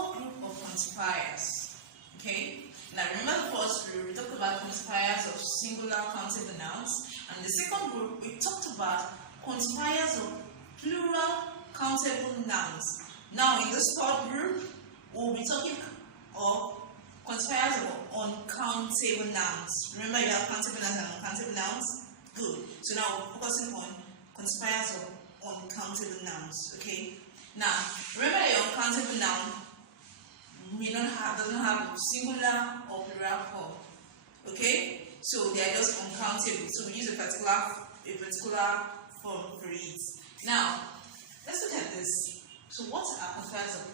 small group of quantifiers. Okay? Now remember the first group, we talked about quantifiers of singular countable nouns, and the second group, we talked about quantifiers of plural countable nouns. Now in this third group, we'll be talking of quantifiers of uncountable nouns. Remember you have countable nouns and uncountable nouns? Good. So now we're focusing on quantifiers of uncountable nouns. Okay? Now, remember that your uncountable noun doesn't have singular or plural form. Okay? So they are just uncountable. So we use a particular form for it. Now, let's look at this. So what are quantifiers of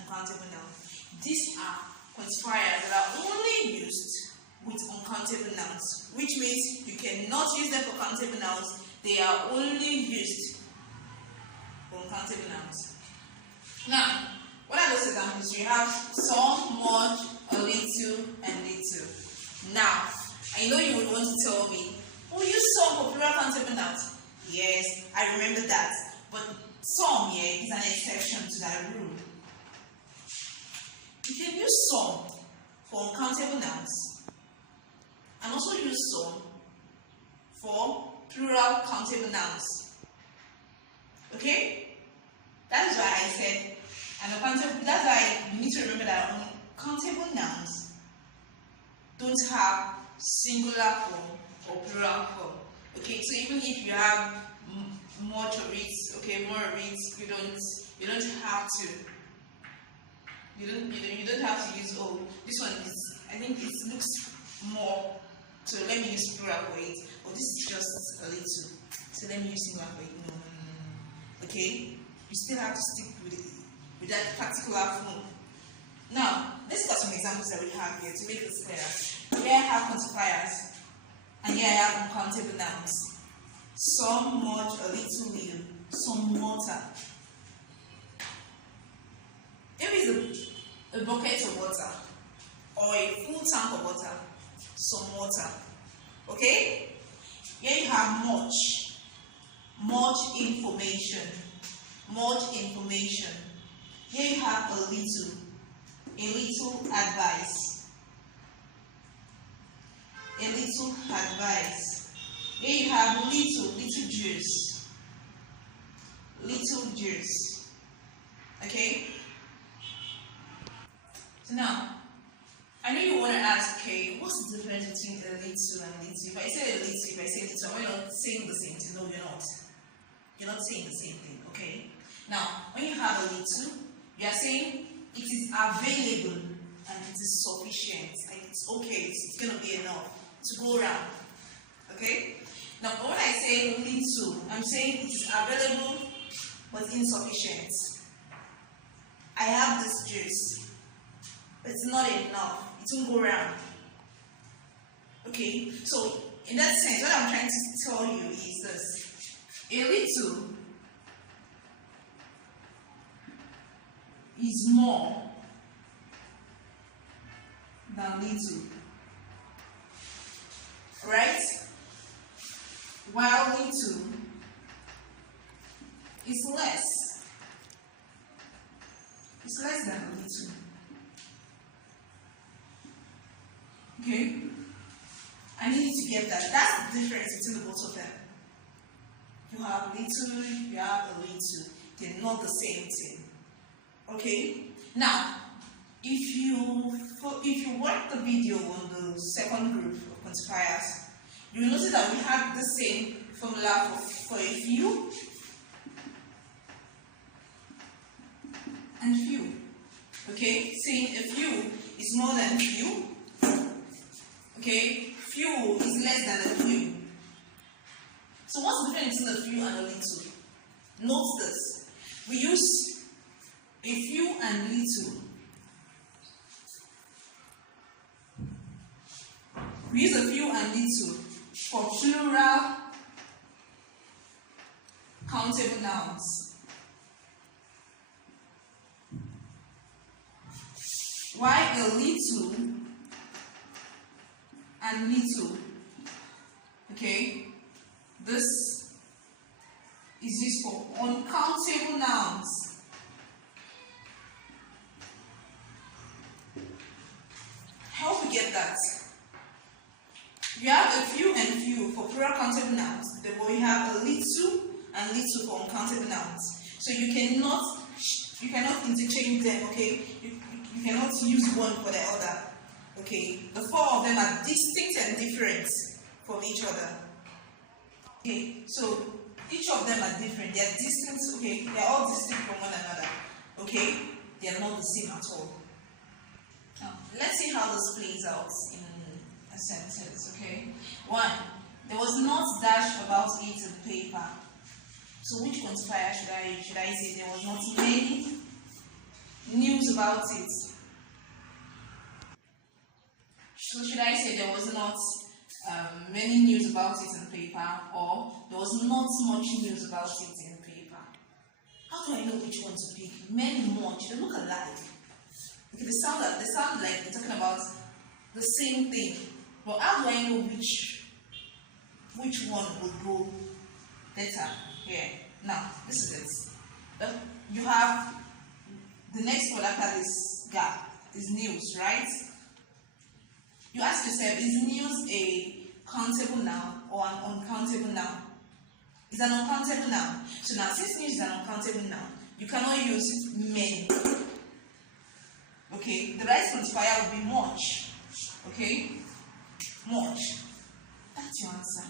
uncountable nouns? These are quantifiers that are only used with uncountable nouns, which means you cannot use them for countable nouns. They are only used for uncountable nouns. Now, what are those examples? You have some, much, a little, and little. Now, I know you would want to tell me, oh, use some for plural countable nouns. Yes, I remember that. But some here is an exception to that rule. You can use some for uncountable nouns and also use some for plural countable nouns. Okay? That is why I said, that's why you need to remember that uncountable nouns don't have singular form or plural form. Okay, so even if you have much of it, okay, more of it, you don't have to. You don't have to use, oh, this one is, I think it looks more, so let me use plural for it. Or this is just a little, so let me use singular for it. No. Okay, you still have to stick with that particular form. Now, let's look at some examples that we have here to make this clear. Here I have quantifiers, and here I have uncountable nouns. Some, much, a little, little, some water. If it's a bucket of water or a full tank of water, some water. Okay? Here you have much information. Here you have a little advice. Here you have little juice. Okay? So now, I know you want to ask, okay, what's the difference between a little and little? If I say little, am I not saying the same thing? No, you're not. You're not saying the same thing, okay? Now, when you have a little, you are saying it is available and it is sufficient. Like it's okay, it's going to be enough to go around. Okay? Now, when I say little, I'm saying it is available but insufficient. I have this juice, but it's not enough. It won't go around. Okay? So, in that sense, what I'm trying to tell you is this. A little is more than little. Right? While little is less. It's less than little. Okay? I need you to get that. That's the difference between the both of them. You have little, you have a little. They're not the same thing. Okay? Now, if you watch the video on the second group of quantifiers, you will notice that we have the same formula for a few and few. Okay? Saying a few is more than few. Okay? Few is less than a few. So what's the difference between a few and a little? Note this. We use a few and little. We use a few and little for plural countable nouns. Why a little and little? Okay, this is used for uncountable nouns. we get that? You have a few and few for plural countable nouns, but we have a little and little for uncountable nouns. So you cannot interchange them, okay? You cannot use one for the other, okay? The four of them are distinct and different from each other. Okay, so each of them are different. They are distinct, okay? They are all distinct from one another, okay? They are not the same at all. Now, let's see how this plays out in a sentence, okay? 1. There was not dash about it in paper. So which quantifier should I say? There was not many news about it. So should I say there was not many news about it in paper, or there was not much news about it in paper? How do I know which one to pick? Many, much, they look alike. Okay, they sound like they're talking about the same thing. But how do I know which one would go better? Here. Now, this is it. You have the next word after this gap is news, right? You ask yourself, is news a countable noun or an uncountable noun? It's an uncountable noun. So now, since news is an uncountable noun, you cannot use many. Okay, the right quantifier would be much. Okay, much. That's your answer.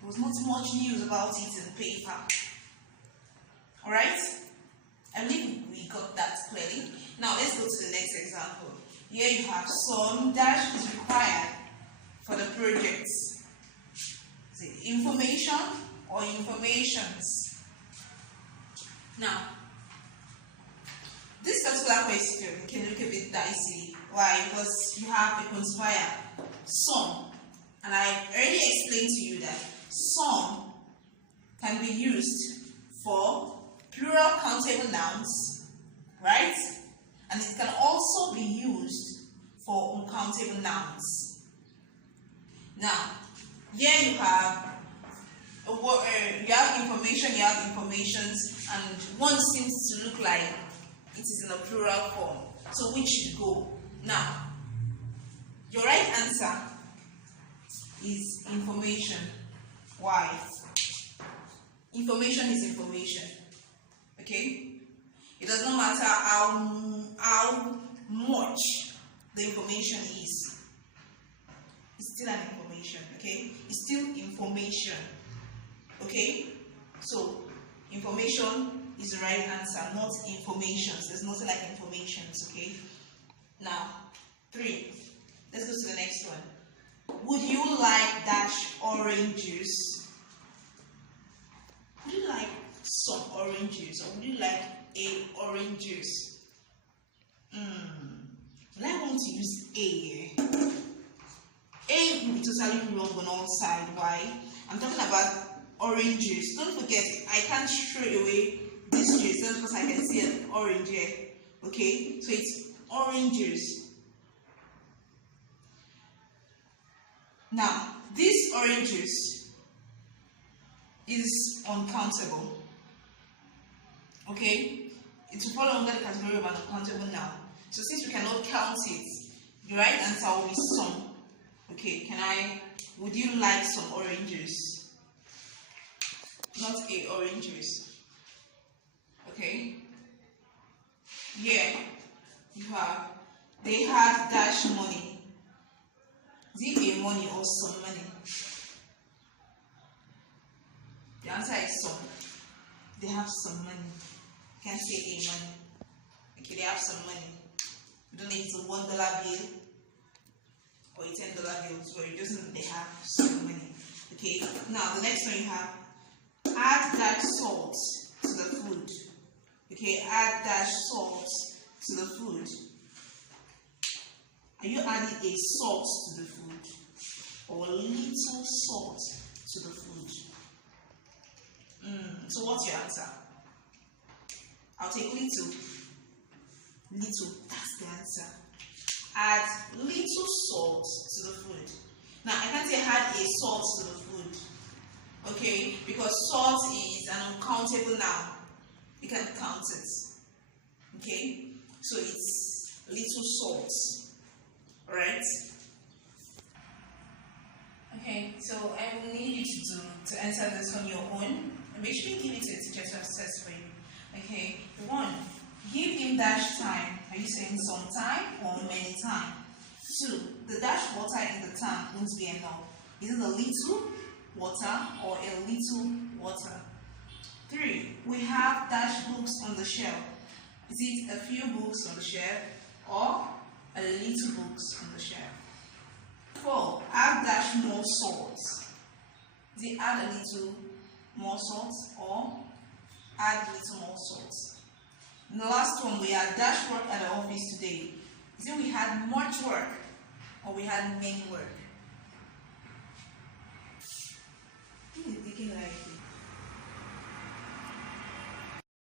There was not much news about it in paper. Alright? I believe we got that clearly. Now let's go to the next example. Here you have some dash is required for the project. Is it information or informations? Now, this particular question can look a bit dicey. Why? Because you have a quantifier, some. And I already explained to you that some can be used for plural countable nouns, right? And it can also be used for uncountable nouns. Now, here you have information, you have informations, and one seems to look like it is in a plural form. So which should go? Now, your right answer is information. Why? Information is information. Okay? It does not matter how much the information is. It's still an information. Okay? It's still information. Okay? So, information is the right answer, not informations. There's nothing like informations. Okay? Now, 3. Let's go to the next one. Would you like dash orange juice? Would you like some orange juice, or would you like a orange juice? Will I want to use A? A will be totally wrong on all sides. Why? I'm talking about orange juice. Don't forget, I can't throw away this juice just because I can see an orange here. Okay? So it's orange juice. Now, this orange juice is uncountable. Okay? It will fall under the category of an uncountable noun. So since we cannot count it, the right answer will be some. Okay, would you like some orange juice? Not a orange juice. Okay? Yeah, you have, they had dash money. Is it a money or some money? The answer is some. They have some money. You can't say a money. Okay, they have some money. You don't need it's a $1 bill or a $10 bill. So it doesn't. They have some money. Okay. Now the next one you have, add dash salt to the food. Okay, add dash salt to the food. Are you adding a salt to the food or a little salt to the food? So what's your answer? I'll take little. Little, that's the answer. Add little salt to the food. Now I can't say add a salt to the food. Okay, because salt is an uncountable noun. You can count it. Okay, so it's little salt. Alright? Okay, so I will need you to answer this on your own. And make sure you give it to a teacher to assess for you. Okay, 1. Give him dash time. Are you saying some time or many time? 2. The dash water in the tank won't be enough. Is it a little water or a little water? 3. We have dash books on the shelf. Is it a few books on the shelf or a little books on the shelf? 4. Add dash more salt. Is it add a little more salt or add little more salt? And the last one, we had dash work at the office today. Is it we had much work or we had many work?